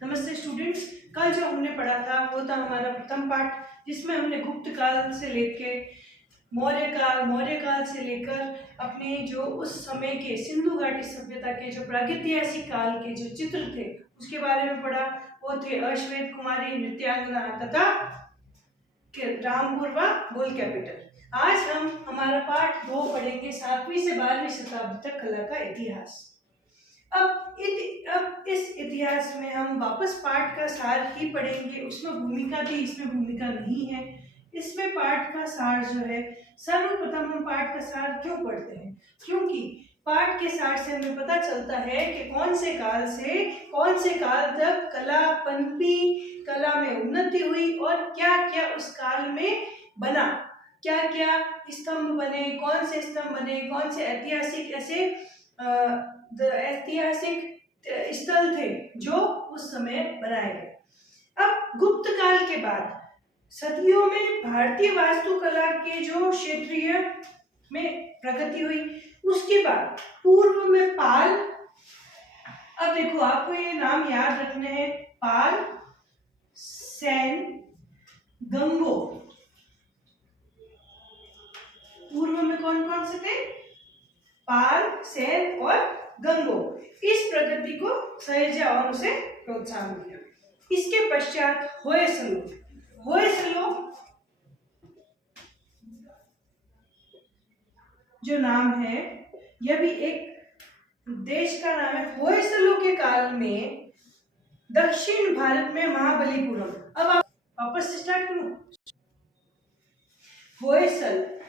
नमस्ते स्टूडेंट्स, कल जो हमने पढ़ा था वो था हमारा प्रथम पाठ, जिसमें हमने गुप्त काल से लेके मौर्य काल से लेकर अपने जो उस समय के सिंधु घाटी सभ्यता के जो प्रागैतिहासिक काल के जो चित्र थे उसके बारे में पढ़ा। वो थे अश्वेत कुमारी, नृत्यांगना तथा रामपुर व गोल कैपिटल। आज हम हमारा पाठ 2 पढ़ेंगे, 7वीं से 12वीं शताब्दी तक कला का इतिहास। अब इस इतिहास में हम वापस पाठ का सार ही पढ़ेंगे। उसमें भूमिका थी, इसमें भूमिका नहीं है। इसमें पाठ का सार जो है, सर्वप्रथम हम पाठ का सार क्यों पढ़ते हैं? क्योंकि पाठ के सार से हमें पता चलता है कि कौन से काल से कौन से काल तक कला पनपी, कला में उन्नति हुई और क्या क्या उस काल में बना, क्या क्या स्तंभ बने, कौन से स्तंभ बने, कौन से ऐतिहासिक ऐसे ऐतिहासिक स्थल थे जो उस समय बनाए गए। अब गुप्त काल के बाद सदियों में भारतीय वास्तुकला के जो क्षेत्रीय में प्रगति हुई, उसके बाद पूर्व में पाल। अब देखो, आपको ये नाम याद रखने हैं, पाल, सैन, गंगो। पूर्व में कौन कौन से थे? पाल, सैन और गंगो। इस प्रगति को सहेजा और उसे प्रोत्साहन दिया। इसके पश्चात होयसलो जो नाम है, यह भी एक देश का नाम है। होयसलो के काल में दक्षिण भारत में महाबलीपुरम। अब आप वापस से स्टार्ट करूं।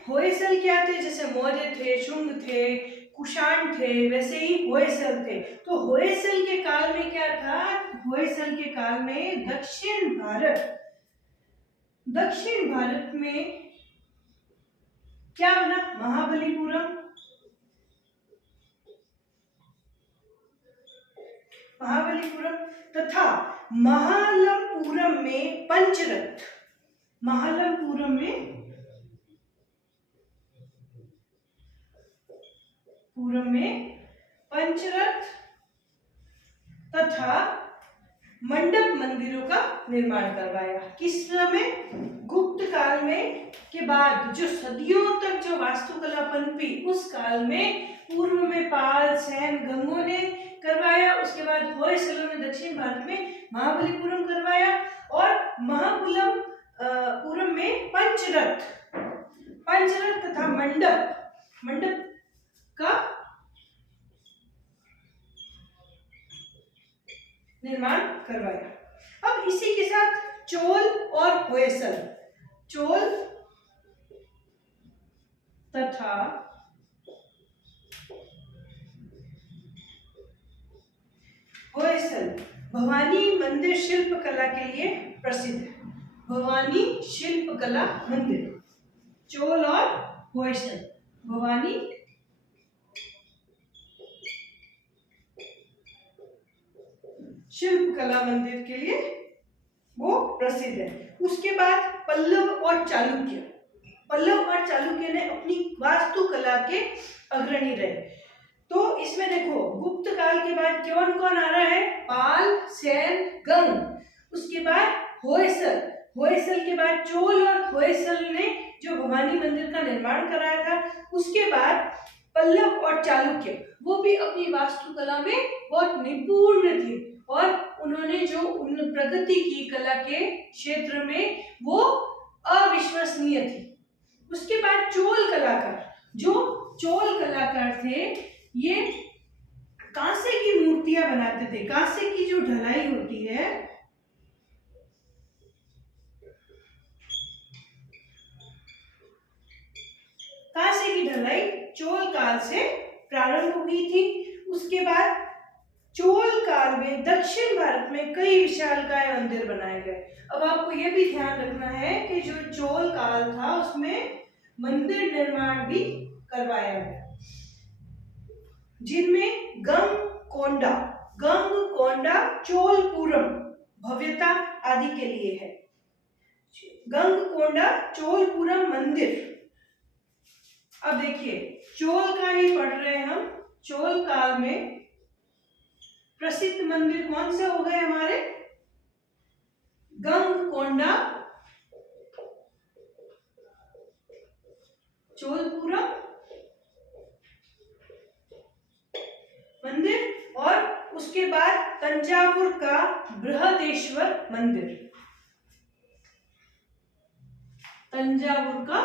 होयसल क्या थे? जैसे मौर्य थे, शुंग थे, कुषाण थे, वैसे ही होयसल थे। तो होयसल के काल में क्या था? होयसल के काल में दक्षिण भारत में क्या बना? महाबलीपुरम तथा महालमपुरम में पंचरथ। महालमपुरम में पंचरथ तथा मंडप मंदिरों का निर्माण करवाया। किस समय? गुप्त काल में के बाद जो सदियों तक जो वास्तुकला पनपी, उस काल में पूर्व में पाल, सैन, गंगो ने करवाया। उसके बाद होयसलों ने दक्षिण भारत में महाबलीपुरम करवाया और महाबलीपुरम में पंचरथ तथा मंडप का निर्माण करवाया। अब इसी के साथ चोल और होयसल, चोल तथा होयसल भवानी मंदिर शिल्प कला के लिए प्रसिद्ध है। भवानी शिल्प कला मंदिर, चोल और होयसल भवानी शिल्प कला मंदिर के लिए वो प्रसिद्ध है। उसके बाद पल्लव और चालुक्य ने अपनी वास्तुकला के अग्रणी रहे। तो इसमें देखो, गुप्त काल के बाद कौन कौन आ रहा है? पाल, सैन, गंग। उसके बाद होयसल के बाद चोल और होयसल ने जो भवानी मंदिर का निर्माण कराया था। उसके बाद पल्लव और चालुक्य, वो भी अपनी वास्तुकला में बहुत निपुण थे और उन्होंने जो प्रगति की कला के क्षेत्र में, वो अविश्वसनीय थी। उसके बाद चोल कलाकार थे, ये कांसे की मूर्तियां बनाते थे। कांसे की जो ढलाई होती है, कांसे की ढलाई चोल काल से प्रारंभ हुई थी। उसके बाद चोल काल में दक्षिण भारत में कई विशालकाय मंदिर बनाए गए। अब आपको यह भी ध्यान रखना है कि जो चोल काल था उसमें मंदिर निर्माण भी करवाया गया, जिनमें गंगकोंडा चोलपुरम भव्यता आदि के लिए है। गंगकोंडा चोलपुरम मंदिर। अब देखिए, चोल का ही पढ़ रहे हैं हम। चोल काल में प्रसिद्ध मंदिर कौन से हो गए हमारे? गंगकोंडा चोलपुरम मंदिर और उसके बाद तंजावुर का बृहदेश्वर मंदिर, तंजावुर का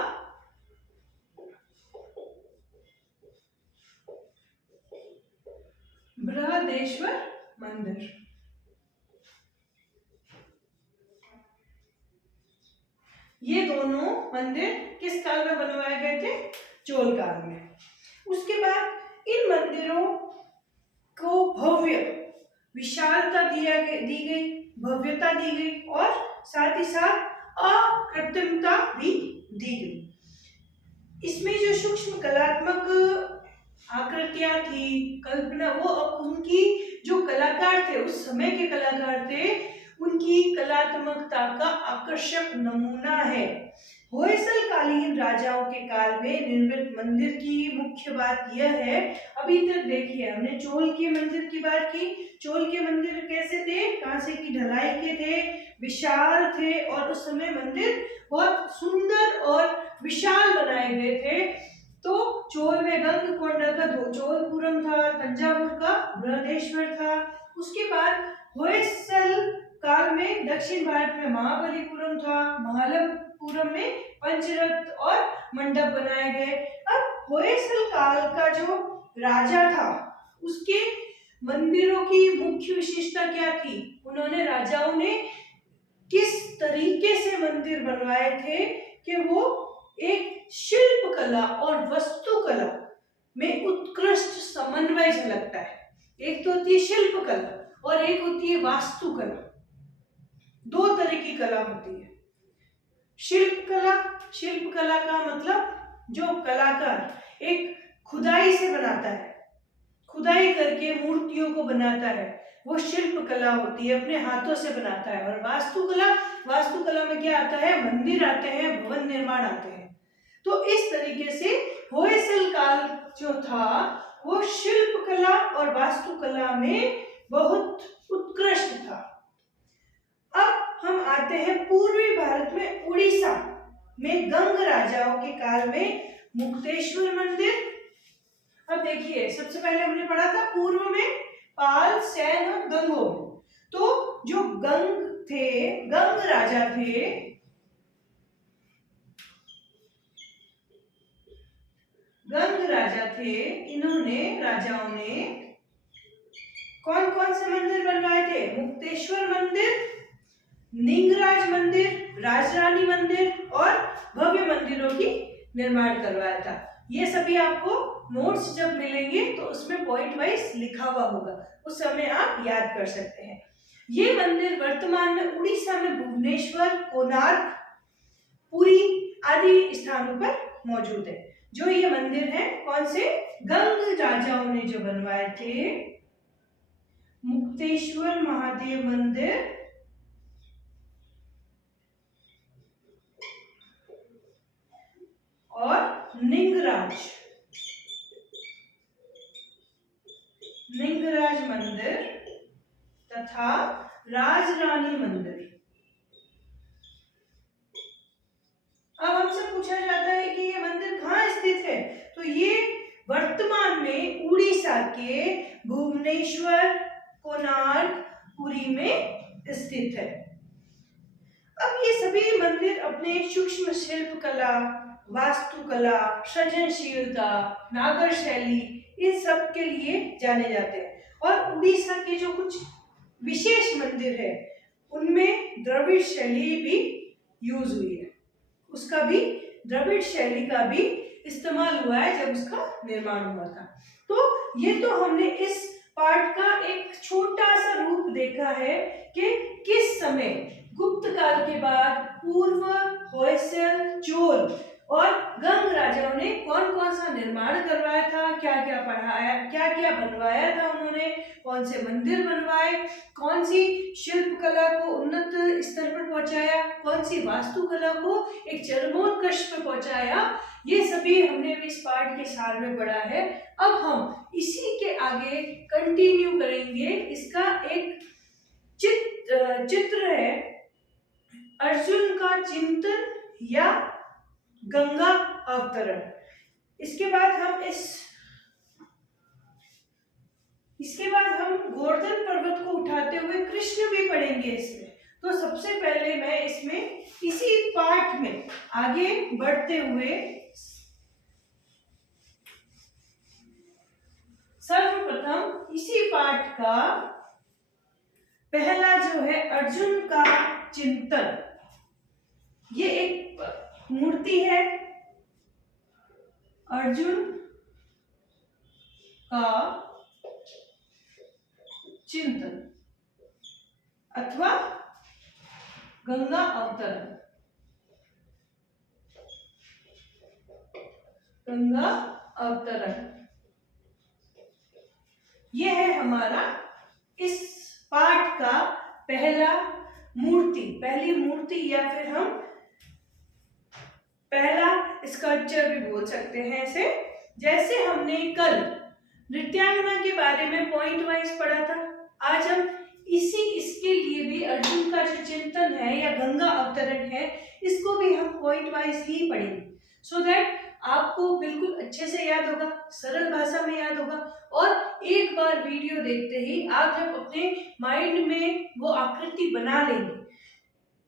बृहदेश्वर मंदिर। ये दोनों मंदिर किस काल में बनवाए गए थे? चोल काल में। उसके बाद इन मंदिरों को भव्य विशालता दी गई, भव्यता दी गई और साथ ही साथ अकृत्रिमता भी दी गई। इसमें जो सूक्ष्म कलात्मक आकृतियां थी, कल्पना, वो उनकी जो कलाकार थे, उस समय के कलाकार थे, उनकी कलात्मकता का आकर्षक नमूना है। होयसलकालीन राजाओं के काल में निर्मित मंदिर की मुख्य बात यह है, अभी तक देखिए हमने चोल के मंदिर की बात की। चोल के मंदिर कैसे थे? कांसे की ढलाई के थे, विशाल थे और उस समय मंदिर बहुत सुंदर और विशाल बनाए गए थे। तो चोल में गंगकोंडा का चोलपुरम था, तंजावुर का बृहदेश्वर था। उसके बाद होयसल काल में दक्षिण भारत में महाबलीपुरम था, महाबलीपुरम में पंचरथ और मंडप बनाए गए। अब होयसल काल का जो राजा था, उसके मंदिरों की मुख्य विशेषता क्या थी? उन्होंने, राजाओं ने किस तरीके से मंदिर बनवाए थे कि वो एक शिल्प कला और वास्तुकला में उत्कृष्ट समन्वय झलकता है। एक तो होती है शिल्प कला और एक होती है वास्तुकला। दो तरह की कला होती है। शिल्प कला का मतलब जो कलाकार एक खुदाई से बनाता है, खुदाई करके मूर्तियों को बनाता है, वो शिल्प कला होती है, अपने हाथों से बनाता है। और वास्तुकला में क्या आता है? मंदिर आते हैं, भवन निर्माण आते हैं। तो इस तरीके से होयसल काल जो था वो शिल्प कला और वास्तुकला में बहुत उत्कृष्ट था। अब हम आते हैं पूर्वी भारत में, उड़ीसा में गंग राजाओं के काल में मुक्तेश्वर मंदिर। अब देखिए, सबसे पहले हमने पढ़ा था पूर्व में पाल, सैन और गंगों में। तो जो गंग राजा थे, राजाओं ने कौन कौन से मंदिर बनवाए थे? मुक्तेश्वर मंदिर, निंगराज मंदिर, राजरानी मंदिर और भव्य मंदिरों की निर्माण करवाया था। ये सभी आपको नोट्स जब मिलेंगे तो उसमें पॉइंट वाइज लिखा हुआ होगा, उस समय आप याद कर सकते हैं। ये मंदिर वर्तमान में उड़ीसा में भुवनेश्वर, कोणार्क, पुरी आदि स्थानों पर मौजूद है। जो ये मंदिर है, कौन से? गंग राजाओं ने जो बनवाए थे, मुक्तेश्वर महादेव मंदिर और निंगराज मंदिर तथा राजरानी मंदिर। अब हमसे पूछा जाता है कि ये मंदिर कहाँ स्थित है? तो ये वर्तमान में उड़ीसा के भुवनेश्वर, कोणार्क, पुरी में स्थित है। अब ये सभी मंदिर अपने सूक्ष्म शिल्प कला, वास्तुकला, सृजनशीलता, नागर शैली, इन सब के लिए जाने जाते हैं। और उड़ीसा के जो कुछ विशेष मंदिर है, उनमें द्रविड़ शैली भी यूज हुई है, उसका भी, द्रविड़ शैली का भी इस्तेमाल हुआ है जब उसका निर्माण हुआ था। तो ये तो हमने इस पार्ट का एक छोटा सा रूप देखा है कि किस समय गुप्त काल के बाद पूर्व, होयसल, चोल और गंग राजाओं ने कौन कौन सा निर्माण करवाया था, क्या क्या पढ़ाया, क्या क्या बनवाया था उन्होंने, कौन से मंदिर बनवाए, कौन सी शिल्प कला को उन्नत स्तर पर पहुंचाया, कौन सी वास्तुकला को एक चरमोत्कर्ष पर पहुंचाया, ये सभी हमने इस पार्ट के सार में पढ़ा है। अब हम इसी के आगे कंटिन्यू करेंगे। इसका एक चित्र है, अर्जुन का चिंतन या गंगा अवतरण। इसके बाद हम गोवर्धन पर्वत को उठाते हुए कृष्ण भी पढ़ेंगे इसमें। तो सबसे पहले मैं इसमें इसी पाठ में आगे बढ़ते हुए सर्वप्रथम इसी पाठ का पहला जो है अर्जुन का चिंतन, ये एक मूर्ति है अर्जुन का चिंतन अथवा गंगा अवतरण। गंगा अवतरण यह है हमारा इस पाठ का पहली मूर्ति या फिर हम पहला स्कल्पचर भी बोल सकते हैं इसे। जैसे हमने कल नृत्यांगना के बारे में पॉइंट वाइज पढ़ा था, आज हम इसके लिए भी अर्जुन का जो चिंतन है या गंगा अवतरण है, इसको भी हम पॉइंट वाइज ही पढ़ेंगे, सो दैट आपको बिल्कुल अच्छे से याद होगा, सरल भाषा में याद होगा। और एक बार वीडियो देखते ही आप जब अपने माइंड में वो आकृति बना लेंगे।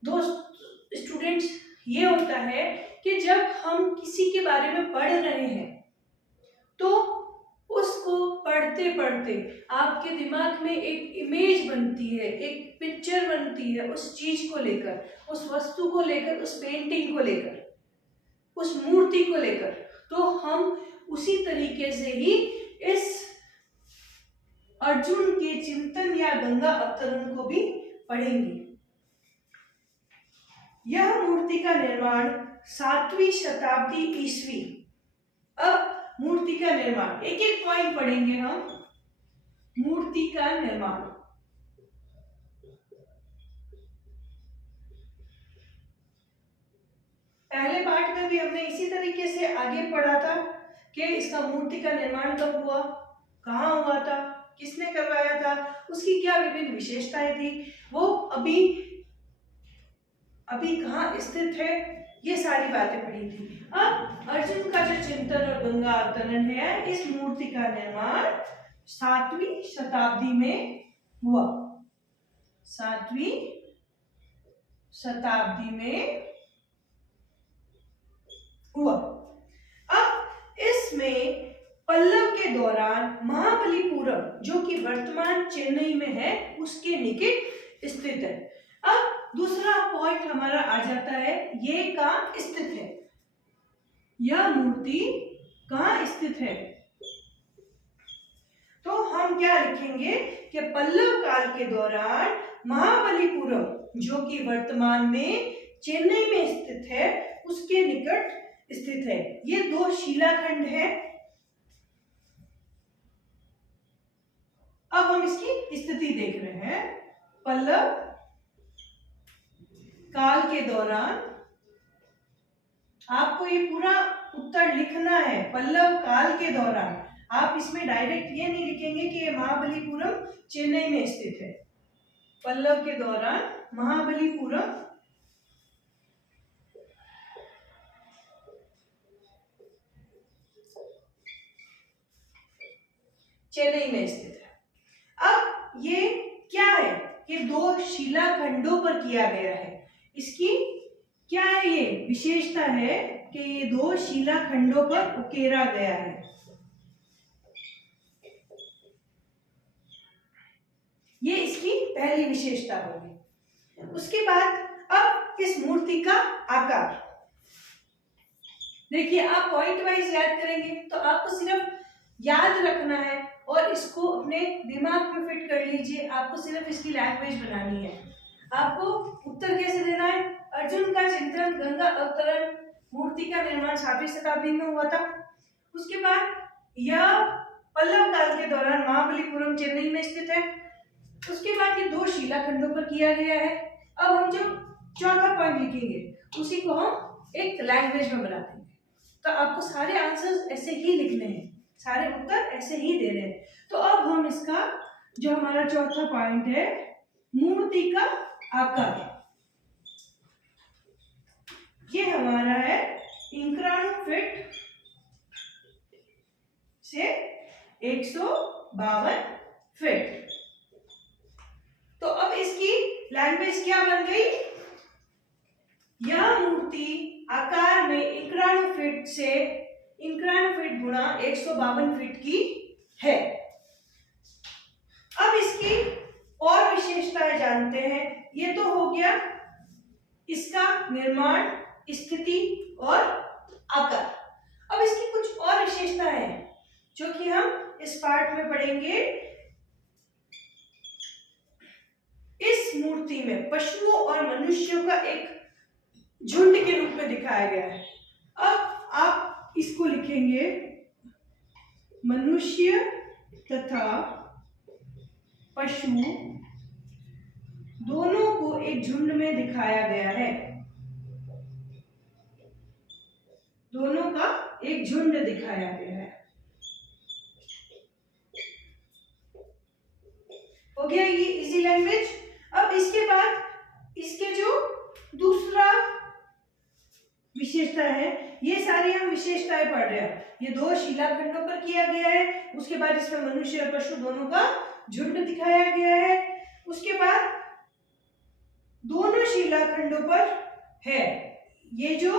दोस्त स्टूडेंट्स, ये होता है कि जब हम किसी के बारे में पढ़ रहे हैं तो उसको पढ़ते पढ़ते आपके दिमाग में एक इमेज बनती है, एक पिक्चर बनती है उस चीज को लेकर, उस वस्तु को लेकर, उस पेंटिंग को लेकर, उस मूर्ति को लेकर। तो हम उसी तरीके से ही इस अर्जुन के चिंतन या गंगा अवतरण को भी पढ़ेंगे। यह मूर्ति का निर्माण 7वीं शताब्दी ईस्वी। अब मूर्ति का निर्माण एक एक पॉइंट पढ़ेंगे हम। मूर्ति का निर्माण, पहले पाठ में भी हमने इसी तरीके से आगे पढ़ा था कि इसका मूर्ति का निर्माण कब हुआ, कहाँ हुआ था, किसने करवाया था, उसकी क्या विभिन्न विशेषताएं थी, वो अभी कहाँ स्थित है, ये सारी बातें पढ़ी थी। अब अर्जुन का जो चिंतन और गंगा अवतरण है, इस मूर्ति का निर्माण 7वीं शताब्दी में हुआ। 7वीं शताब्दी में हुआ। अब इसमें पल्लव के दौरान महाबलीपुरम, जो कि वर्तमान चेन्नई में है, उसके निकट स्थित है। अब दूसरा पॉइंट हमारा आ जाता है, ये कहाँ स्थित है, यह मूर्ति कहाँ स्थित है। तो हम क्या लिखेंगे कि पल्लव काल के दौरान महाबलीपुरम, जो कि वर्तमान में चेन्नई में स्थित है, उसके निकट स्थित है। ये 2 शिलाखंड है। अब हम इसकी स्थिति देख रहे हैं। पल्लव काल के दौरान, आपको ये पूरा उत्तर लिखना है। पल्लव काल के दौरान, आप इसमें डायरेक्ट ये नहीं लिखेंगे कि ये महाबलीपुरम चेन्नई में स्थित है। पल्लव के दौरान महाबलीपुरम चेन्नई में स्थित है। अब ये क्या है कि 2 शिलाखंडों पर किया गया है। इसकी क्या है, ये विशेषता है कि ये 2 शिलाखंडों पर उकेरा गया है। ये इसकी पहली विशेषता होगी। उसके बाद अब इस मूर्ति का आकार देखिए, आप पॉइंट वाइज याद करेंगे तो आपको सिर्फ याद रखना है और इसको अपने दिमाग में फिट कर लीजिए। आपको सिर्फ इसकी लैंग्वेज बनानी है। आपको उत्तर कैसे देना है, अर्जुन का चिंतन गंगा अवतरण मूर्ति का निर्माण 7वीं शताब्दी में हुआ था। उसके बाद यह पल्लव काल के दौरान महाबलीपुरम चेन्नई में स्थित है। उसके बाद ये 2 शिलाखंडों पर किया गया है। अब हम जो चौथा पॉइंट लिखेंगे उसी को हम एक लैंग्वेज में बना देंगे। तो आपको सारे आंसर्स ऐसे ही लिखने हैं, सारे उत्तर ऐसे ही दे रहे हैं। तो अब हम इसका जो हमारा चौथा पॉइंट है, मूर्ति का आकार। हमारा है इंक्रानोफिट से 152 फीट। तो अब इसकी लैंग्वेज क्या बन गई? यह मूर्ति आकार में इंक्रानोफिट गुणा 152 फीट की है। अब इसकी और विशेषताएं जानते हैं। ये तो हो गया इसका निर्माण, स्थिति और आकार। अब इसकी कुछ और विशेषताएं हैं जो कि हम इस पार्ट में पढ़ेंगे। इस मूर्ति में पशुओं और मनुष्यों का एक झुंड के रूप में दिखाया गया है। अब आप इसको लिखेंगे, मनुष्य तथा पशु दोनों को एक झुंड में दिखाया गया है। दोनों का एक झुंड दिखाया गया है। हो गया ये इजी लैंग्वेज। अब इसके बाद इसके जो दूसरा विशेषता है, ये सारी हम विशेषताएं पढ़ रहे हैं। ये 2 शिलाखंडों पर किया गया है। उसके बाद इसमें मनुष्य और पशु दोनों का झुंड दिखाया गया है। उसके बाद दोनों शिलाखंडों पर है, ये जो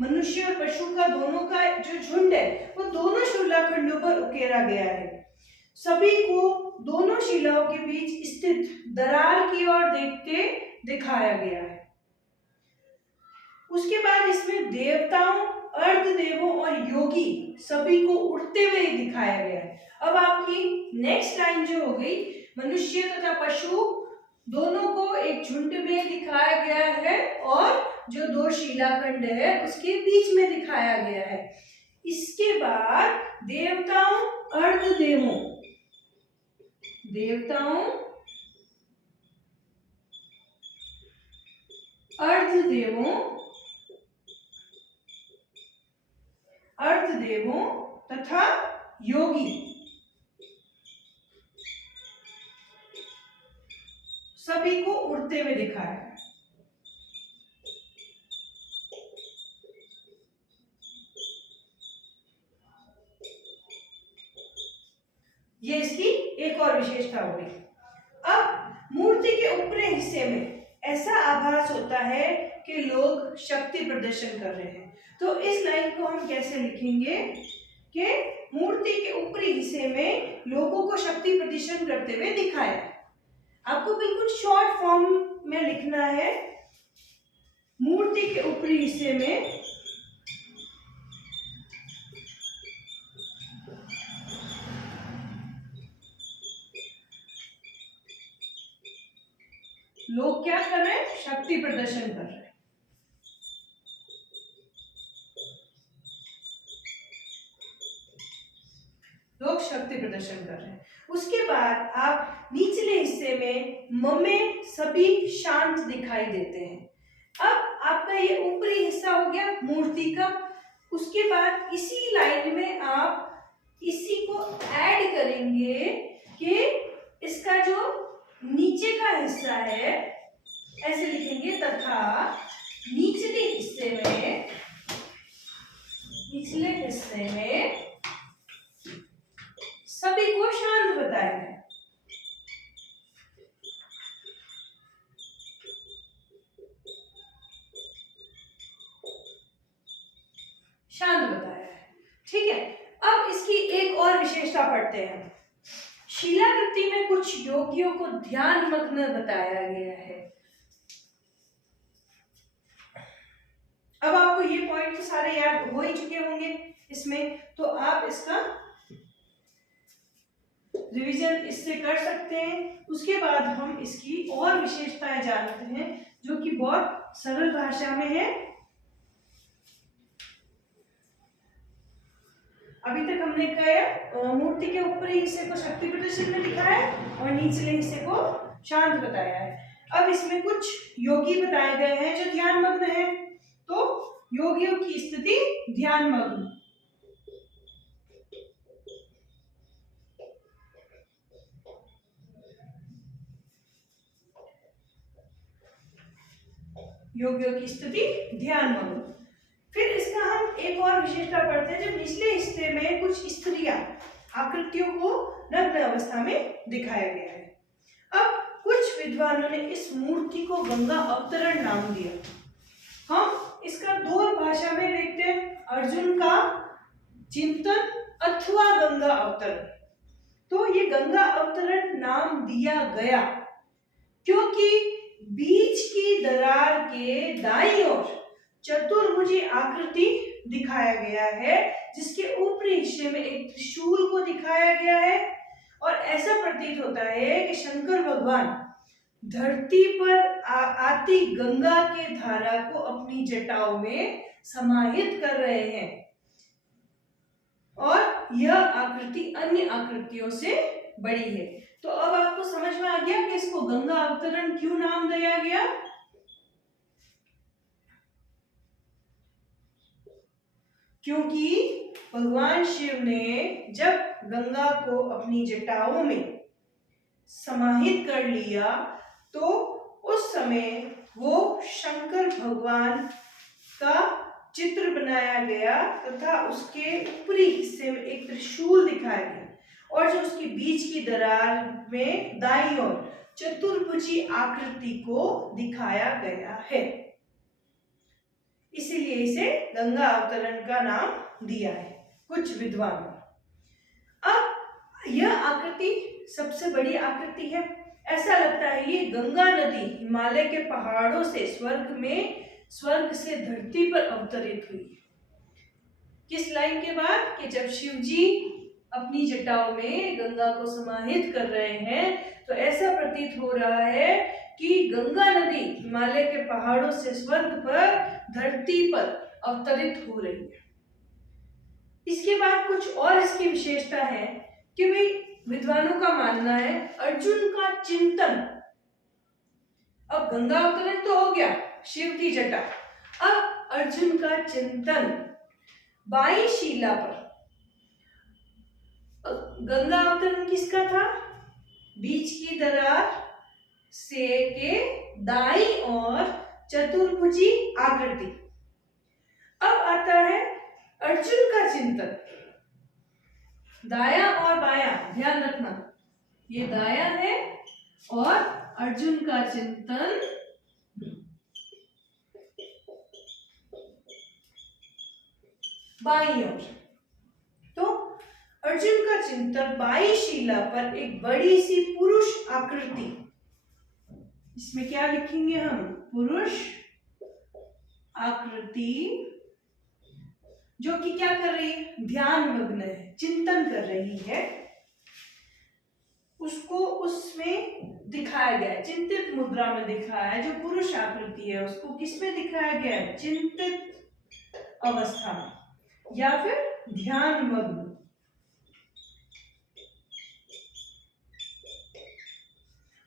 मनुष्य और पशु का दोनों का जो झुंड है वो दोनों शिलाखंडों पर उकेरा गया है। सभी को दोनों शिलाओं के बीच स्थित दरार की ओर देखते दिखाया गया है। उसके बाद इसमें देवताओं, अर्धदेवों और योगी सभी को उड़ते हुए दिखाया गया है। अब आपकी नेक्स्ट लाइन जो हो गई, मनुष्य तथा पशु दोनों को एक झुंड में दिखाया गया है और जो 2 शिलाखंड है उसके बीच में दिखाया गया है। इसके बाद देवताओं, अर्धदेवों तथा योगी सभी को उड़ते हुए दिखाया है। ये इसकी एक और विशेषता हो गई। अब मूर्ति के ऊपरी हिस्से में ऐसा आभास होता है कि लोग शक्ति प्रदर्शन कर रहे हैं। तो इस लाइन को हम कैसे लिखेंगे कि मूर्ति के ऊपरी हिस्से में लोगों को शक्ति प्रदर्शन करते हुए दिखाया। आपको बिल्कुल शॉर्ट फॉर्म में लिखना है। मूर्ति के ऊपरी हिस्से में लोग क्या कर रहे हैं? शक्ति प्रदर्शन कर रहे हैं। लोग शक्ति प्रदर्शन कर रहे हैं। उसके बाद आप निचले हिस्से में ममे सभी शांत दिखाई देते हैं। अब आपका ये ऊपरी हिस्सा हो गया मूर्ति का। उसके बाद इसी लाइन में आप इसी को ऐड करेंगे कि इसका जो नीचे का हिस्सा है ऐसे लिखेंगे, तथा निचले हिस्से में सभी को शांत बताया है। शांत बताया है। ठीक है। अब इसकी एक और विशेषता पढ़ते हैं। शिलाकृति में कुछ योगियों को ध्यान मग्न बताया गया है। अब आपको ये पॉइंट तो सारे याद हो ही चुके होंगे इसमें, तो आप इसका रिवीजन इससे कर सकते हैं। उसके बाद हम इसकी और विशेषताएं जानते हैं जो कि बहुत सरल भाषा में है। अभी तक हमने कहा मूर्ति के ऊपरी हिस्से को शक्ति प्रदर्शन में दिखाया और निचले हिस्से को शांत बताया है। अब इसमें कुछ योगी बताए गए हैं जो ध्यान मग्न है। तो योगियों की स्थिति ध्यान मग्न। योगियों की स्थिति ध्यान मग्न। हम एक और विशेषता पढ़ते हैं, जब निचले हिस्से में कुछ स्त्रियां आकृतियों को नग्न अवस्था में दिखाया गया है। अब कुछ विद्वानों ने इस मूर्ति को गंगा अवतरण नाम दिया। हम इसका दो भाषा में देखते हैं, अर्जुन का चिंतन अथवा गंगा अवतरण। तो ये गंगा अवतरण नाम दिया गया क्योंकि बीच की दरार के दाईं ओर चतुर्भुजी आकृति दिखाया गया है, जिसके ऊपरी हिस्से में एक त्रिशूल को दिखाया गया है और ऐसा प्रतीत होता है कि शंकर भगवान धरती पर आती गंगा के धारा को अपनी जटाओं में समाहित कर रहे हैं और यह आकृति अन्य आकृतियों से बड़ी है। तो अब आपको समझ में आ गया कि इसको गंगा अवतरण क्यों नाम दिया गया। क्योंकि भगवान शिव ने जब गंगा को अपनी जटाओं में समाहित कर लिया तो उस समय वो शंकर भगवान का चित्र बनाया गया तथा उसके ऊपरी हिस्से में एक त्रिशूल दिखाया गया और जो उसकी बीच की दरार में दाईं ओर चतुर्भुजी आकृति को दिखाया गया है, इसीलिए इसे गंगा अवतरण का नाम दिया है कुछ विद्वानों। अब यह आकृति सबसे बड़ी आकृति है। ऐसा लगता है ये गंगा नदी हिमालय के पहाड़ों से स्वर्ग से धरती पर अवतरित हुई है। किस लाइन के बाद कि जब शिव जी अपनी जटाओं में गंगा को समाहित कर रहे हैं तो ऐसा प्रतीत हो रहा है कि गंगा नदी हिमालय के पहाड़ों से स्वर्ग पर धरती पर अवतरित हो रही है। इसके बाद कुछ और इसकी विशेषता है कि भाई विद्वानों का मानना है अर्जुन का चिंतन। अब गंगा अवतरण तो हो गया, शिव की जटा, अब अर्जुन का चिंतन बाई शिला पर। गंगा अवतरण किसका था? बीच की दरार से के दाईं और चतुर्भुजी आकृति। अब आता है अर्जुन का चिंतन, दाया और बाया, ध्यान रखना ये दाया है और अर्जुन का चिंतन बाईं ओर। तो अर्जुन का चिंतन बाई शिला पर एक बड़ी सी पुरुष आकृति, इसमें क्या लिखेंगे हम? पुरुष आकृति, जो कि क्या कर रही है? ध्यान मग्न है, चिंतन कर रही है, उसको उसमें दिखाया गया है, चिंतित मुद्रा में दिखाया है। जो पुरुष आकृति है उसको किसमें दिखाया गया है? चिंतित अवस्था में या फिर ध्यान मग्न।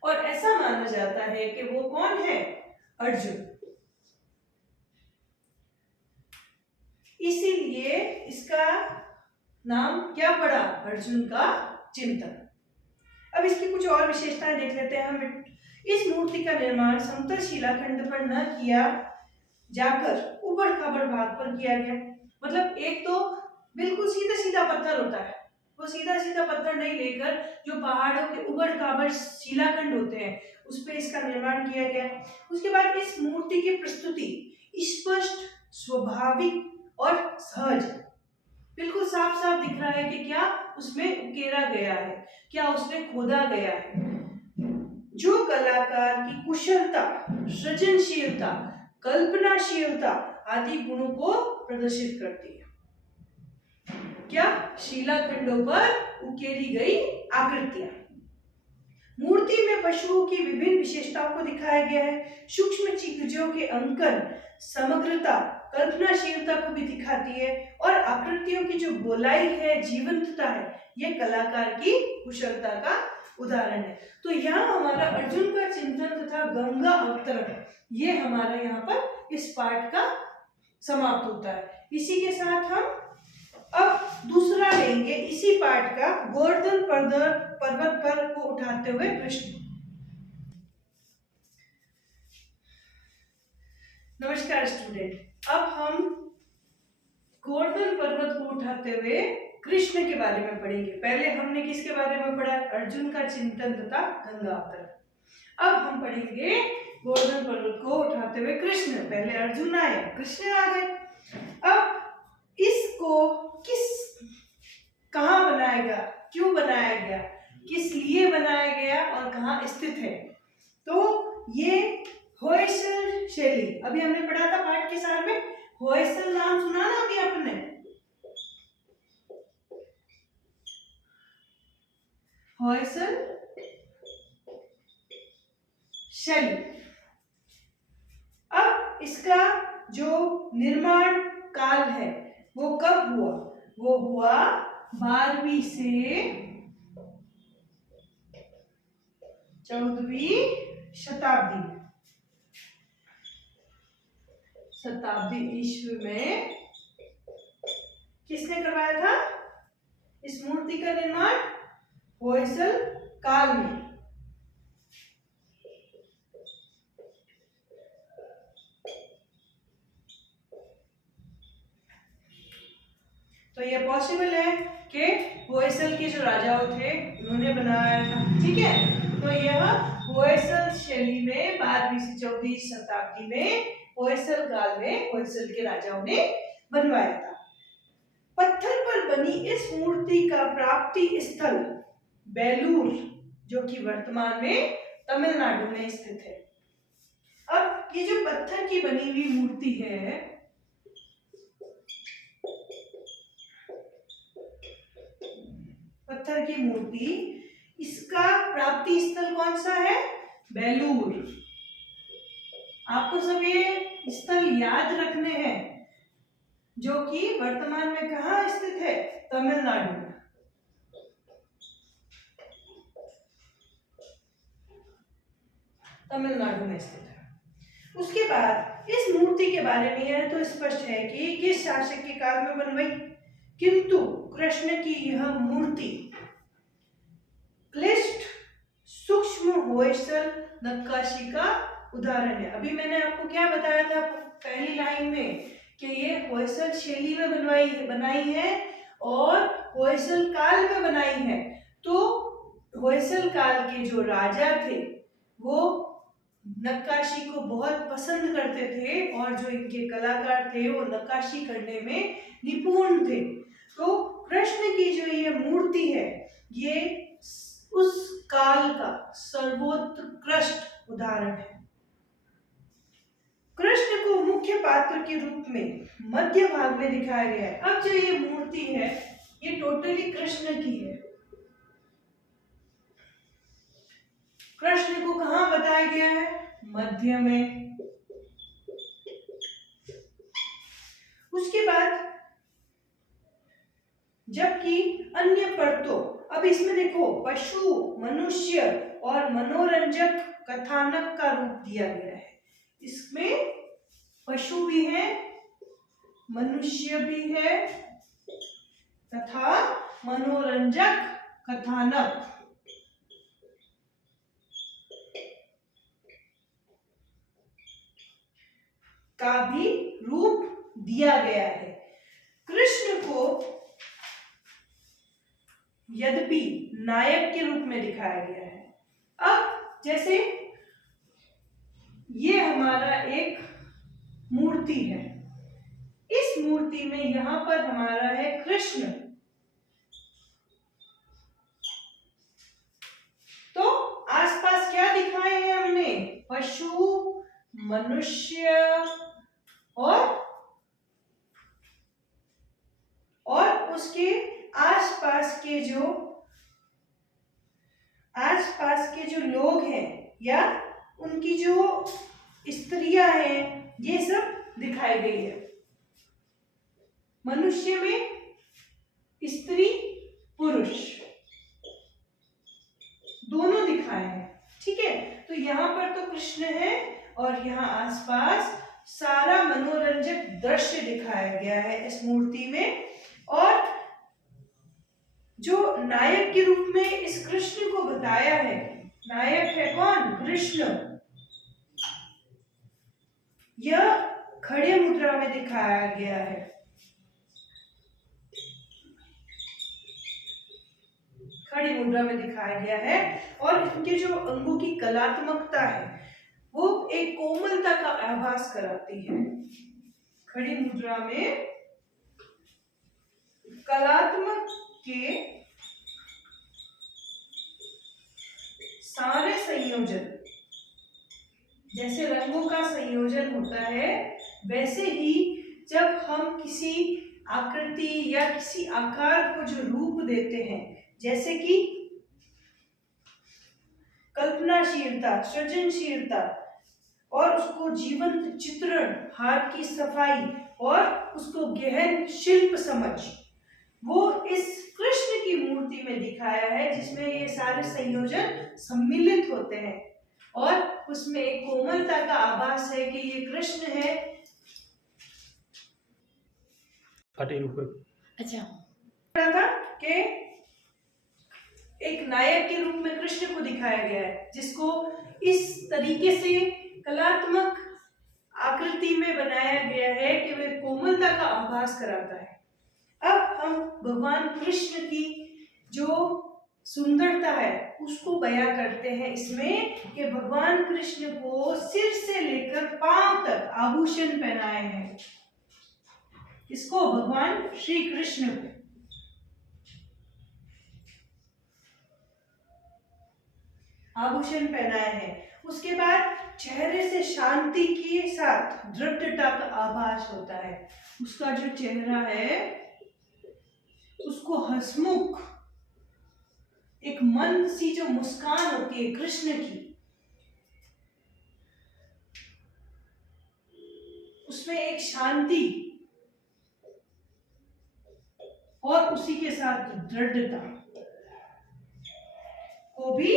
और ऐसा माना जाता है कि वो कौन है? अर्जुन। इसीलिए इसका नाम क्या पड़ा? अर्जुन का चिंतन। अब इसकी कुछ और विशेषताएं देख लेते हैं हम। इस मूर्ति का निर्माण समतल शिलाखंड पर न किया जाकर ऊबड़ खाबड़ भाग पर किया गया। मतलब एक तो बिल्कुल सीधा सीधा पत्थर होता है, वो सीधा सीधा पत्थर नहीं लेकर जो पहाड़ों के ऊबड़ खाबड़ शिलाखंड होते हैं उस पे इसका निर्माण किया गया। उसके बाद इस मूर्ति की प्रस्तुति स्पष्ट, स्वाभाविक और सहज, बिल्कुल साफ साफ दिख रहा है कि क्या उसमें उकेरा गया है, क्या उसमें खोदा गया है, जो कलाकार की कुशलता, सृजनशीलता, कल्पनाशीलता आदि गुणों को प्रदर्शित करती है। क्या? शिलाखंडों पर उकेरी गई आकृतियां। मूर्ति में पशुओं की विभिन्न विशेषताओं को दिखाया गया है। सूक्ष्म चीजों के अंकन समग्रता, कल्पनाशीलता को भी दिखाती है और आकृतियों की जो गोलाई है, जीवंतता है, यह कलाकार की कुशलता का उदाहरण है। तो यहाँ हमारा अर्जुन का चिंतन तथा गंगा अवतरण ये हमारा यहाँ पर इस पाठ का समाप्त होता है। इसी के साथ हम अब दूसरा लेंगे इसी पाठ का, गोवर्धन पर्वत पर को उठाते हुए कृष्ण। नमस्कार स्टूडेंट, अब हम गोवर्धन पर्वत को उठाते हुए कृष्ण के बारे में पढ़ेंगे। पहले हमने किसके बारे में पढ़ा? अर्जुन का चिंतन तथा गंगा अवतरण। अब हम पढ़ेंगे गोवर्धन पर्वत को उठाते हुए कृष्ण। पहले अर्जुन आए, कृष्ण आ गए। अब इसको कहाँ बनाया गया, क्यों बनाया गया, किस लिए बनाया गया और कहाँ स्थित है? तो ये होयसल शैली, अभी हमने पढ़ा था पाठ के सार में, होयसल नाम सुना ना अभी आपने? होयसल शैली। अब इसका जो निर्माण काल है वो कब हुआ? वो हुआ 12वीं से 14वीं शताब्दी ईस्वी में किसने करवाया था इस मूर्ति का निर्माण? होयसल काल में। तो ये पॉसिबल है कि होयसल के जो राजाओं थे उन्होंने बनाया था, ठीक है। तो यह होयसल शैली में 12वीं से 14वीं शताब्दी में होयसल काल में होयसल के राजाओं ने बनवाया था। पत्थर पर बनी इस मूर्ति का प्राप्ति स्थल बेलूर, जो कि वर्तमान में तमिलनाडु में स्थित है। अब ये जो पत्थर की बनी हुई मूर्ति है, पत्थर की मूर्ति, इसका प्राप्ति स्थल कौन सा है? बेलूर। आपको सब ये स्थल याद रखने हैं, जो कि वर्तमान में कहाँ स्थित है? तमिलनाडु में। तमिलनाडु में स्थित है। उसके बाद इस मूर्ति के बारे में यह तो स्पष्ट है कि किस शासक के काल में बनवाई, किंतु कृष्ण की यह मूर्ति क्लिष्ट सूक्ष्म होयसल नक्काशी का उदाहरण है। अभी मैंने आपको क्या बताया था पहली लाइन में कि ये होयसल शैली में बनाई है और होयसल काल में बनाई है। तो होयसल काल के जो राजा थे वो नक्काशी को बहुत पसंद करते थे और जो इनके कलाकार थे वो नक्काशी करने में निपुण थे। तो कृष्ण की जो ये मूर्ति है ये उस काल का सर्वोत्कृष्ट उदाहरण है। कृष्ण को मुख्य पात्र के रूप में मध्य भाग में दिखाया गया है। अब जो ये मूर्ति है ये टोटली कृष्ण की है। कृष्ण को कहाँ बताया गया है? मध्य में। उसके बाद जबकि अन्य परतों, अब इसमें देखो पशु, मनुष्य और मनोरंजक कथानक का रूप दिया गया है। इसमें पशु भी है, मनुष्य भी है तथा मनोरंजक कथानक का भी रूप दिया गया है। कृष्ण को यद्यपि नायक के रूप में दिखाया गया है। अब जैसे ये हमारा एक मूर्ति है, इस मूर्ति में यहां पर हमारा है कृष्ण, तो आसपास क्या दिखाए हैं हमने? पशु, मनुष्य और उसके आसपास के जो लोग हैं या उनकी जो स्त्रियां हैं ये सब दिखाई गई है। मनुष्य में स्त्री पुरुष दोनों दिखाए हैं, ठीक है। तो यहाँ पर तो कृष्ण है और यहाँ आसपास सारा मनोरंजक दृश्य दिखाया गया है इस मूर्ति में। और जो नायक के रूप में इस कृष्ण को बताया है, नायक है कौन? कृष्ण। यह खड़े मुद्रा में दिखाया गया है। खड़ी मुद्रा में दिखाया गया है। और इनके जो अंगों की कलात्मकता है वो एक कोमलता का आभास कराती है। खड़ी मुद्रा में कलात्मक के सारे संयोजन, जैसे रंगों का संयोजन होता है वैसे ही जब हम किसी आकृति या किसी आकार को जो रूप देते हैं, जैसे कि कल्पनाशीलता, सृजनशीलता और उसको जीवंत चित्रण, हाथ की सफाई और उसको गहन शिल्प समझ, वो इस कृष्ण की मूर्ति में दिखाया है, जिसमें ये सारे संयोजन सम्मिलित होते हैं और उसमें एक कोमलता का आभास है कि ये कृष्ण है। अच्छा था कि एक नायक के रूप में कृष्ण को दिखाया गया है, जिसको इस तरीके से कलात्मक आकृति में बनाया गया है कि वह कोमलता का आभास कराता है। अब हम भगवान कृष्ण की जो सुंदरता है उसको बयां करते हैं इसमें कि भगवान कृष्ण को सिर से लेकर पांव तक आभूषण पहनाए हैं। इसको भगवान श्री कृष्ण को आभूषण पहनाए हैं। उसके बाद चेहरे से शांति के साथ दृढ़ता का आभास होता है। उसका जो चेहरा है उसको हंसमुख, एक मंद सी जो मुस्कान होती है कृष्ण की, उसमें एक शांति और उसी के साथ दृढ़ता को भी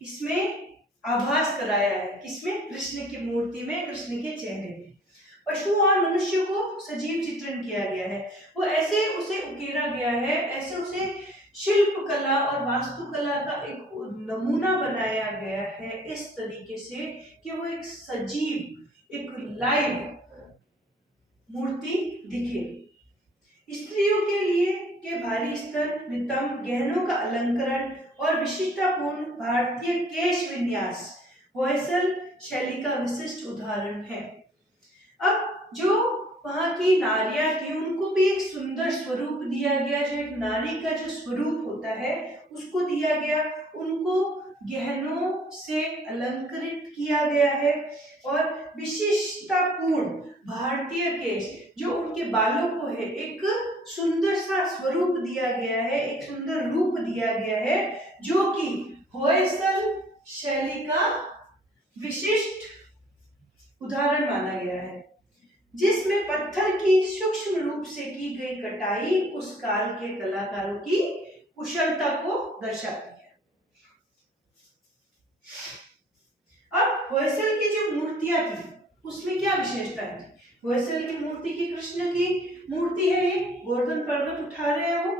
इसमें आभास कराया है। किसमें? कृष्ण की मूर्ति में, कृष्ण के चेहरे में। पशु और मनुष्य को सजीव चित्रण किया गया है, वो ऐसे उसे उकेरा गया है, ऐसे उसे शिल्प कला और वास्तुकला का एक नमूना बनाया गया है इस तरीके से कि वो एक सजीव, एक लाइव मूर्ति दिखे। स्त्रियों के लिए के भारी स्तर, नितंब, गहनों का अलंकरण और विशिष्टतापूर्ण भारतीय केश विन्यास होयसल शैली का विशिष्ट उदाहरण है। अब जो वहाँ की नारियां थी उनको भी एक सुंदर स्वरूप दिया गया, जो एक नारी का जो स्वरूप होता है उसको दिया गया, उनको गहनों से अलंकृत किया गया है और विशिष्टतापूर्ण भारतीय केश जो उनके बालों को है एक सुंदर सा स्वरूप दिया गया है, एक सुंदर रूप दिया गया है, जो कि होयसल शैली का विशिष्ट उदाहरण माना गया है, जिसमें पत्थर की सूक्ष्म रूप से की गई कटाई उस काल के कलाकारों की कुशलता को दर्शाती है। अब होयसल की जो मूर्तियां थी उसमें क्या विशेषताएं थी? होयसल की मूर्ति की, कृष्ण की मूर्ति है, ये गोवर्धन पर्वत उठा रहे हैं वो,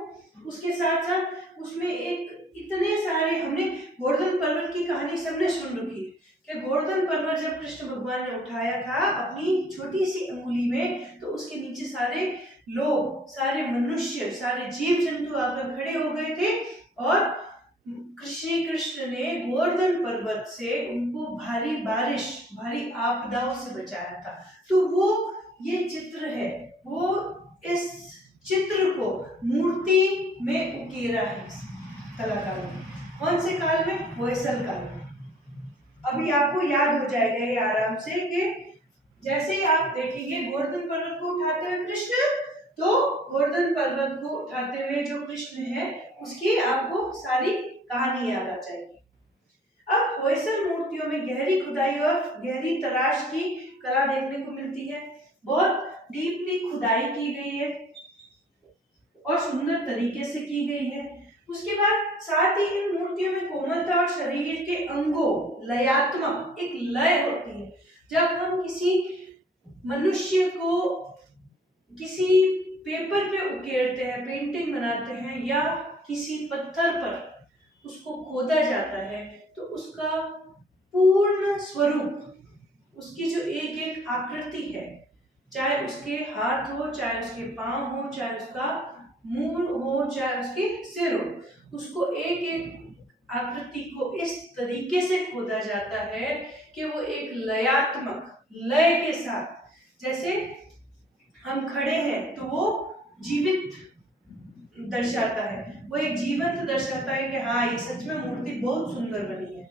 उसके साथ साथ उसमें एक इतने सारे, हमने गोवर्धन पर्वत की कहानी सबने सुन रखी है कि गोवर्धन पर्वत जब कृष्ण भगवान ने उठाया था अपनी छोटी सी अंगुली में, तो उसके नीचे सारे लोग, सारे मनुष्य, सारे जीव जंतु आकर खड़े हो गए थे और श्री कृष्ण ने गोवर्धन पर्वत से उनको भारी बारिश, भारी आपदाओं से बचाया था। तो वो ये चित्र है, वो इस चित्र को मूर्ति में उकेरा है कलाकारों ने। कौन से काल में? होयसल काल में। अभी आपको याद हो जाएगा ये आराम से कि जैसे ही आप देखेंगे गोवर्धन पर्वत को उठाते हुए कृष्ण, तो गोवर्धन पर्वत को उठाते हुए जो कृष्ण है उसकी आपको सारी कहानी याद आ जाएगी। अब होयसल मूर्तियों में गहरी खुदाई और गहरी तराश की कला देखने को मिलती है, बहुत डीपली खुदाई की गई है और सुंदर तरीके से की गई है। उसके बाद साथ ही इन मूर्तियों में कोमलता और शरीर के अंगों, लयात्मक एक लय होती है। जब हम किसी मनुष्य को किसी पेपर पे उकेरते हैं, पेंटिंग बनाते हैं या किसी पत्थर पर उसको खोदा जाता है, तो उसका पूर्ण स्वरूप, उसकी जो एक एक आकृति है, चाहे उसके हाथ हो, चाहे उसके पांव हो, चाहे उसका मूल हो चाहे उसकी सिर हो, उसको एक एक आकृति को इस तरीके से खोदा जाता है कि वो एक लयात्मक लय के साथ, जैसे हम खड़े हैं तो वो जीवित दर्शाता है, वो एक जीवंत दर्शाता है कि हाँ ये सच में मूर्ति बहुत सुंदर बनी है।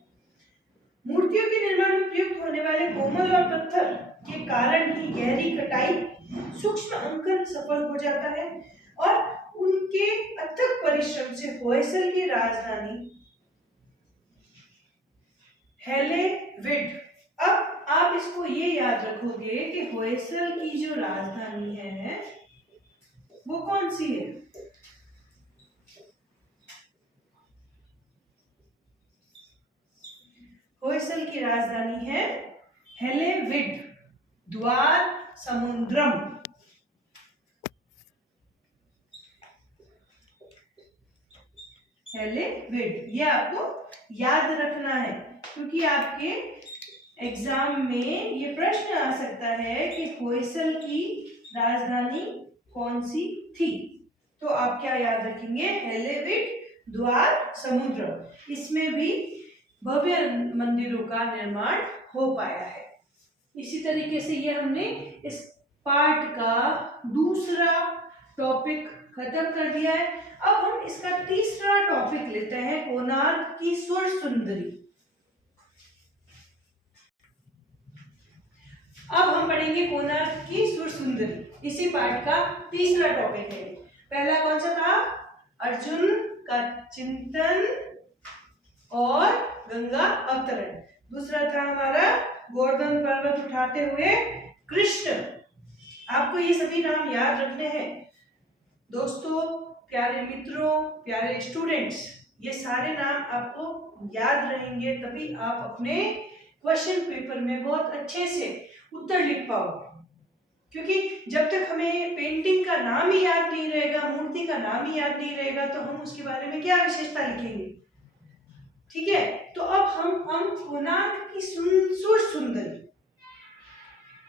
मूर्तियों के निर्माण में प्रयुक्त होने वाले कोमल और पत्थर के कारण ही गहरी कटाई, सूक्ष्म अंकन सफल हो जाता है और उनके अथक परिश्रम से होयसल की राजधानी हेलेविड, अब आप इसको ये याद रखोगे कि होयसल की जो राजधानी है वो कौन सी है? होयसल की राजधानी है हेलेविड, द्वार समुद्रम। हेलेविड ये आपको याद रखना है, क्योंकि आपके एग्जाम में ये प्रश्न आ सकता है कि होयसल की राजधानी कौन सी थी। तो आप क्या याद रखेंगे? हेलेविड, द्वार समुद्र। इसमें भी भव्य मंदिरों का निर्माण हो पाया है। इसी तरीके से ये हमने इस पार्ट का दूसरा टॉपिक खत्म कर दिया है। अब हम इसका तीसरा टॉपिक लेते हैं, कोणार्क की सुर सुंदरी। अब हम पढ़ेंगे कोणार्क की सुर सुंदरी, इसी पार्ट का तीसरा टॉपिक है। पहला कौन सा था? अर्जुन का चिंतन और गंगा अवतरण। दूसरा था हमारा गोवर्धन पर्वत उठाते हुए कृष्ण। आपको ये सभी नाम याद रखने हैं दोस्तों, प्यारे मित्रों, प्यारे स्टूडेंट्स। ये सारे नाम आपको याद रहेंगे, तभी आप अपने क्वेश्चन पेपर में बहुत अच्छे से उत्तर लिख पाओगे। क्योंकि जब तक हमें पेंटिंग का नाम ही याद नहीं रहेगा, मूर्ति का नाम ही याद नहीं रहेगा, तो हम उसके बारे में क्या विशेषता लिखेंगे? ठीक है, तो अब हम कोणार्क की सुर सुंदरी।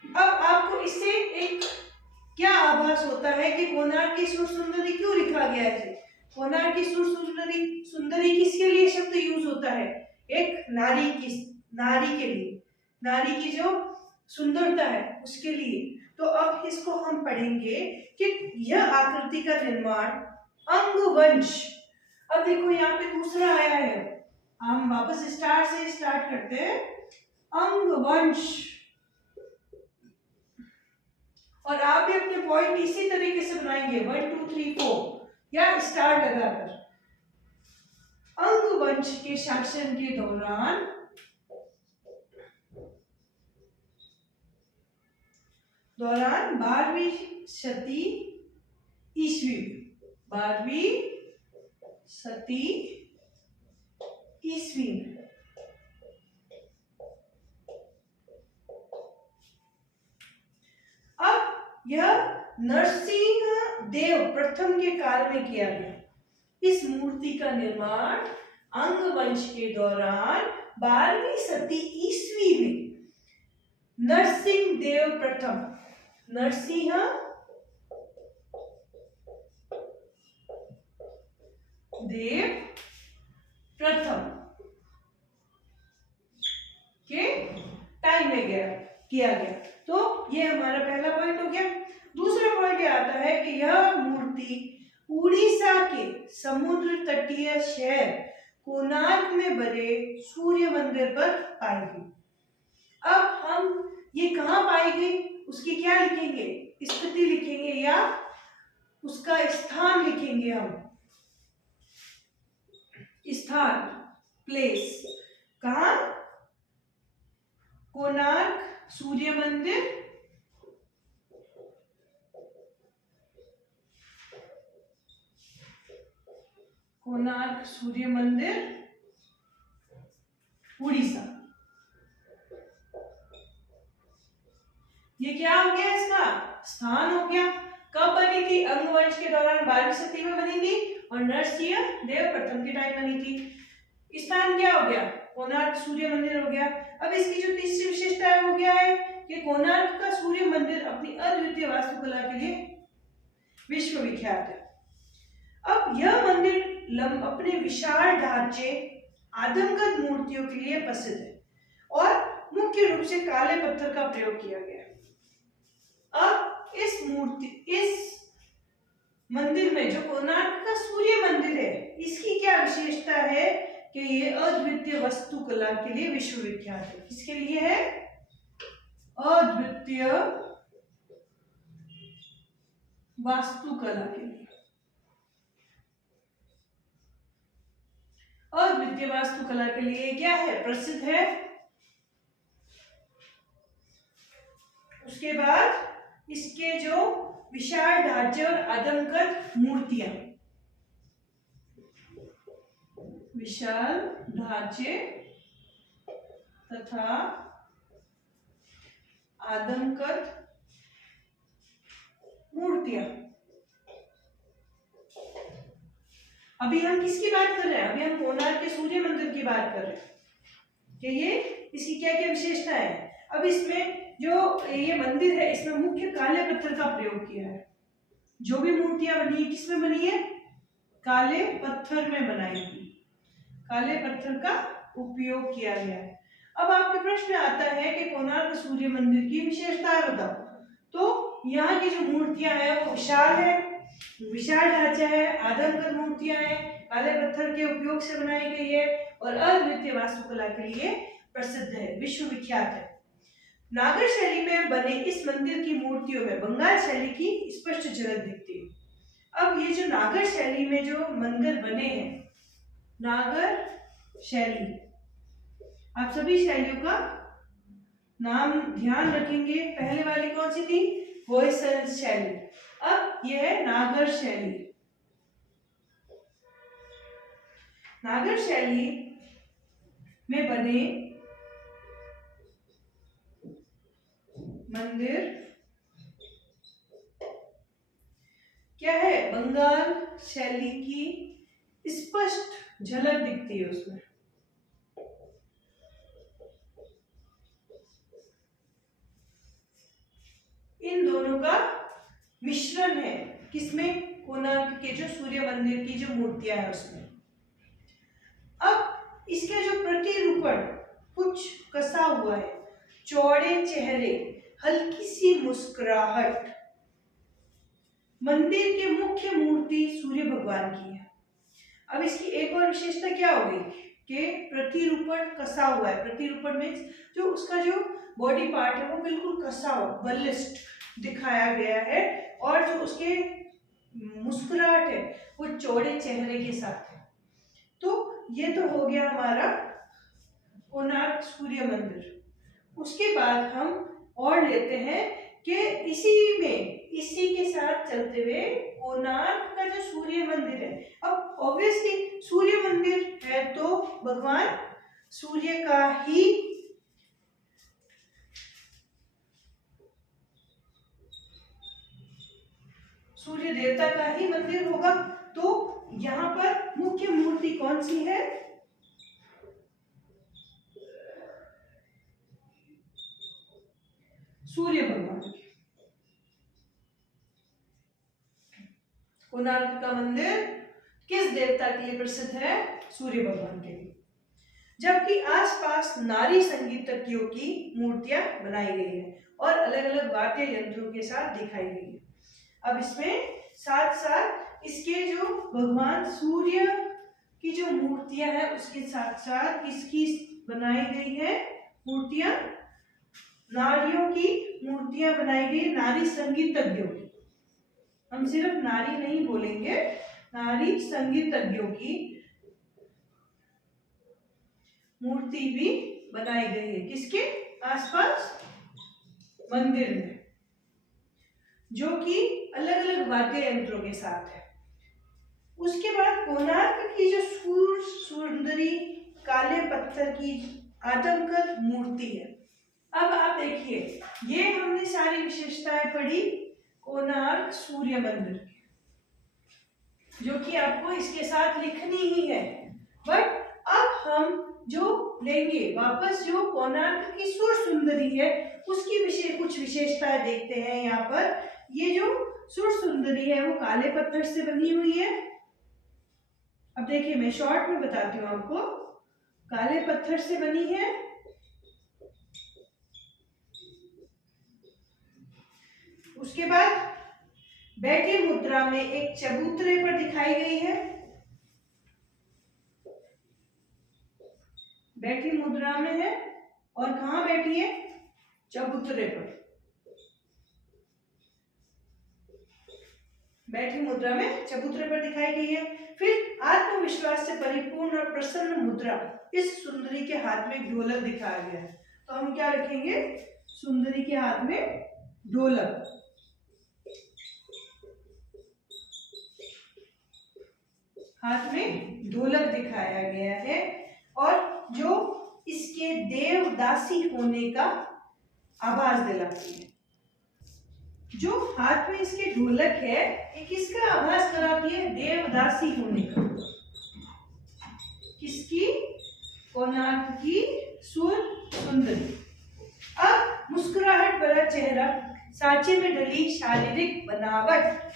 अब आपको इससे एक क्या आभास होता है कि कोणार्क की सुर सुंदरी क्यों लिखा गया है? कोणार्क की सुर सुंदरी, सुंदरी किसके लिए शब्द यूज होता है? एक नारी के लिए, नारी की जो सुंदरता है उसके लिए। तो अब इसको हम पढ़ेंगे कि यह आकृति का निर्माण अंगवंश। अब देखो यहाँ पे दूसरा आया है, हम वापस स्टार्ट से स्टार्ट करते हैं। अंगवंश, और आप भी अपने पॉइंट इसी तरीके से बनाएंगे 1 2 3 4 या स्टार लगाकर। अंगवंश के शासन के दौरान 12वीं शती ईस्वी, 12वीं शती ईस्वी में यह नरसिंह देव प्रथम के काल में किया गया। इस मूर्ति का निर्माण अंगवंश के दौरान 12वीं शती ईस्वी में नरसिंह देव प्रथम, नरसिंह देव प्रथम के टाइम में किया गया। तो ये हमारा पहला पॉइंट हो गया। दूसरा पॉइंट ये आता है कि यह मूर्ति उड़ीसा के समुद्र तटीय शहर कोणार्क में बने सूर्य मंदिर पर पाई गई। अब हम ये कहाँ पाई गई उसकी क्या लिखेंगे? स्थिति लिखेंगे या उसका स्थान लिखेंगे। हम स्थान, प्लेस, कहाँ? कोणार्क सूर्य मंदिर, कोणार्क सूर्य मंदिर उड़ीसा। ये क्या हो गया? इसका स्थान हो गया। कब बनी थी? अंगवंश के दौरान 12वीं शती में बनी थी और नरसिंह देव प्रथम के टाइम बनी थी। स्थान क्या हो गया? कोणार्क सूर्य मंदिर हो गया। अब इसकी जो तीसरी विशेषता है वो क्या है कि कोणार्क का सूर्य मंदिर अपनी अद्वितीय वास्तुकला के लिए विश्व विख्यात है। अब यह मंदिर अपने विशाल ढांचे, आदमकद मूर्तियों के लिए प्रसिद्ध है और मुख्य रूप से काले पत्थर का प्रयोग किया गया है। अब इस मंदिर में जो कोणार्क का सूर्य मंदिर है, इसकी क्या विशेषता है कि ये अद्वितीय वास्तुकला के लिए विश्वविख्यात है। किसके लिए है? अद्वितीय वास्तुकला के लिए। अद्वितीय वास्तुकला के लिए क्या है? प्रसिद्ध है। उसके बाद इसके जो विशाल ढांचे और आदमकद मूर्तियां, विशाल ढांचे तथा आदमकद मूर्तियां। अभी हम किसकी बात कर रहे हैं? अभी हम कोणार्क के सूर्य मंदिर की बात कर रहे हैं कि ये इसकी क्या क्या विशेषता है। अब इसमें जो ये मंदिर है, इसमें मुख्य काले पत्थर का प्रयोग किया है। जो भी मूर्तियां बनी है, किसमें बनी है? काले पत्थर में बनाई गई, काले पत्थर का उपयोग किया गया है। अब आपके प्रश्न आता है कि कोणार्क सूर्य मंदिर की विशेषताएं बताओ। तो यहाँ की जो मूर्तियां हैं वो विशाल है, विशाल ढांचा है, आदमकद मूर्तियां हैं, काले पत्थर के उपयोग से बनाई गई है और अद्वितीय वास्तुकला के लिए प्रसिद्ध है, विश्वविख्यात है। नागर शैली में बने इस मंदिर की मूर्तियों में बंगाल शैली की स्पष्ट झलक दिखती है। अब ये जो नागर शैली में जो मंदिर बने हैं, नागर शैली, आप सभी शैलियों का नाम ध्यान रखेंगे। पहले वाली कौन सी थी? होयसल शैली। अब यह है नागर शैली। नागर शैली में बने मंदिर क्या है? बंगाल शैली की स्पष्ट झलक दिखती है उसमें। इन दोनों का मिश्रण है, किसमें? कोणार्क के जो सूर्य मंदिर की जो मूर्तियां है उसमें। अब इसका जो प्रतिरूपण कुछ कसा हुआ है, चौड़े चेहरे, हल्की सी मुस्कुराहट, मंदिर की मुख्य मूर्ति सूर्य भगवान की है। अब इसकी एक और विशेषता क्या होगी कि प्रतिरूपण कसा हुआ है। प्रतिरूपण में जो उसका जो बॉडी पार्ट है वो बिल्कुल कसा हुआ, बलिष्ठ दिखाया गया है और जो उसके मुस्कुराहट है वो चौड़े चेहरे के साथ है। तो ये तो हो गया हमारा कोणार्क सूर्य मंदिर। उसके बाद हम और लेते हैं कि इसी के साथ चलते हुए कोणार्क का जो सूर्य मंदिर है, अब ऑब्वियसली सूर्य मंदिर है तो भगवान सूर्य का ही सूर्य देवता का ही मंदिर होगा। तो यहाँ पर मुख्य मूर्ति कौन सी है? सूर्य भगवान की। कोणार्क का मंदिर किस देवता के लिए प्रसिद्ध है? सूर्य भगवान के लिए। जबकि आसपास नारी संगीतज्ञों की मूर्तियां बनाई गई है और अलग अलग वाद्य यंत्रों के साथ दिखाई गई है। अब इसमें साथ साथ इसके जो भगवान सूर्य की जो मूर्तियां हैं उसके साथ साथ इसकी बनाई गई है मूर्तियां, नारियों की मूर्तियां बनाई गई, नारी संगीतज्ञों की। हम सिर्फ नारी नहीं बोलेंगे, नारी संगीतज्ञों की मूर्ति भी बनाई गई है। किसके आसपास? मंदिर में, जो कि अलग अलग वाद्य यंत्रों के साथ है। उसके बाद कोणार्क की जो सुंदरी काले पत्थर की आदमकद मूर्ति है। अब आप देखिए, ये हमने सारी विशेषताएं पढ़ी कोणार्क सूर्य मंदिर की, जो कि आपको इसके साथ लिखनी ही है। बट अब हम जो लेंगे वापस, जो कोणार्क की सुर सुंदरी है उसकी कुछ विशेषताएं देखते हैं। यहाँ पर ये जो सुर सुंदरी है वो काले पत्थर से बनी हुई है अब देखिए मैं शॉर्ट में बताती हूँ आपको। काले पत्थर से बनी है, उसके बाद बैठी मुद्रा में एक चबूतरे पर दिखाई गई है, बैठी मुद्रा में है और कहाँ बैठी है, चबूतरे पर, बैठी मुद्रा में चबूतरे पर दिखाई गई है। फिर आत्मविश्वास से परिपूर्ण और प्रसन्न मुद्रा, इस सुंदरी के हाथ में एक ढोलक दिखाया गया है। तो हम क्या रखेंगे, सुंदरी के हाथ में ढोलक, हाथ में ढोलक दिखाया गया है और जो इसके देवदासी होने का आभास दिलाती है। जो हाथ में इसके ढोलक है ये किसका आभास कराती है, देवदासी होने का। किसकी, कोणार्क की सुर सुंदरी। अब मुस्कुराहट भरा चेहरा, सांचे में ढली शारीरिक बनावट,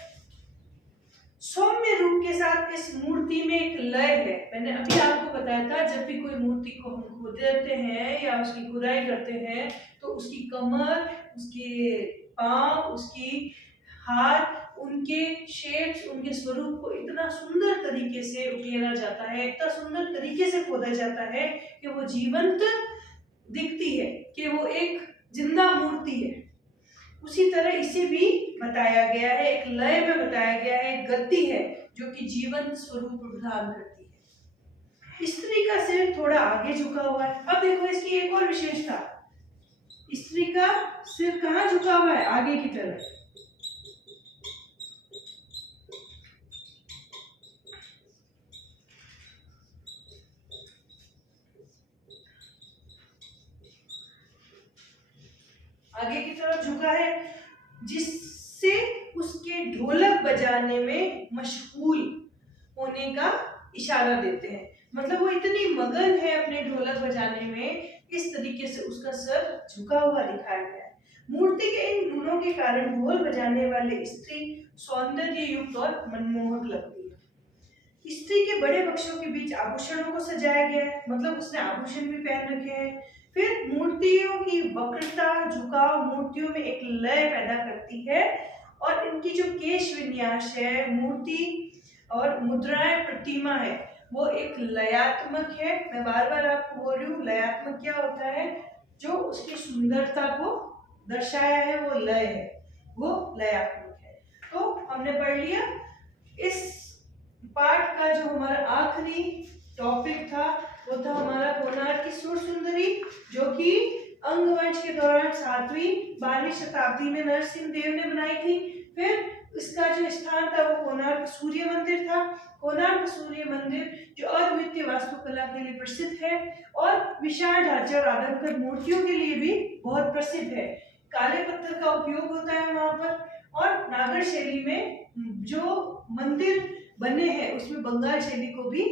सौम्य रूप के साथ इस मूर्ति में एक लय है। मैंने अभी आपको बताया था जब भी कोई मूर्ति को हम खोदते हैं या उसकी खुदाई करते हैं तो उसकी कमर, उसके पांव, उसकी हाथ, उनके शेप्स, उनके स्वरूप को इतना सुंदर तरीके से उकेरा जाता है, इतना सुंदर तरीके से खोदा जाता है कि वो जीवंत दिखती है, कि वो एक जिंदा मूर्ति है। उसी तरह इसे भी बताया गया है, एक लय में बताया गया है, एक गति है जो कि जीवंत स्वरूप धारण करती है। स्त्री का सिर थोड़ा आगे झुका हुआ है। अब देखो इसकी एक और विशेषता, स्त्री का सिर कहाँ झुका हुआ है, आगे की तरफ। आगे की तरफ झुका है, जिससे उसके ढोलक बजाने में मशगूल होने का इशारा देते हैं। मतलब वो इतनी मगन है अपने ढोलक बजाने में, इस तरीके से उसका सर झुका हुआ दिखाया गया है। मूर्ति के इन गुणों के कारण ढोल बजाने वाले स्त्री सौंदर्य युक्त और मनमोहक लगती है। स्त्री के बड़े बक्सों के बीच आभूषणों को सजाया गया है, मतलब उसने आभूषण भी पहन रखे हैं। फिर मूर्तियों की वक्रता, झुकाव मूर्तियों में एक लय पैदा करती है और इनकी जो केश विन्यास है, मूर्ति और मुद्राएं, प्रतिमा है, वो एक लयात्मक है। मैं बार बार आपको बोल रही हूँ, लयात्मक क्या होता है, जो उसकी सुंदरता को दर्शाया है वो लय है, वो लयात्मक है। तो हमने पढ़ लिया इस पाठ का जो हमारा आखिरी टॉपिक था वो था हमारा कोणार्क की सुर सुंदरी, जो कि अंगवंश के दौरान 7वीं-12वीं शताब्दी में नरसिंह देव ने बनाई थी। फिर इसका जो स्थान था वो कोणार्क सूर्य मंदिर था। कोणार्क सूर्य मंदिर जो अद्वितीय वास्तुकला के लिए प्रसिद्ध है और विशाल ढांचे और आदमकद मूर्तियों के लिए भी बहुत प्रसिद्ध है। काले पत्थर का उपयोग होता है वहां पर, और नागर शैली में जो मंदिर बने हैं उसमें बंगाल शैली को भी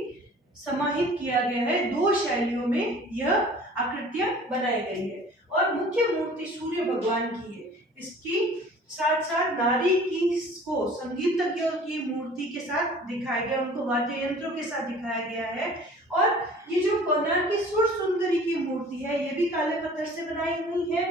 समाहित किया गया है। 2 शैलियों में यह आकृतियां बनाई गई है और मुख्य मूर्ति सूर्य भगवान की है। इसकी साथ साथ नारी की को संगीतज्ञों की मूर्ति के साथ दिखाया गया, उनको वाद्य यंत्रों के साथ दिखाया गया है। और ये जो कोणार्क की सुर सुंदरी की मूर्ति है ये भी काले पत्थर से बनाई हुई है,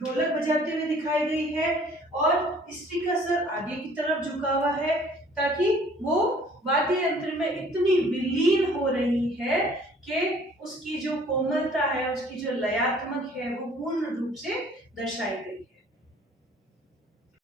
ढोलक बजाते हुए दिखाई गई है और स्त्री का सर आगे की तरफ झुका हुआ है ताकि वो वाद्य यंत्र में इतनी विलीन हो रही है कि उसकी जो कोमलता है, उसकी जो लयात्मक है वो पूर्ण रूप से दर्शाई गई है।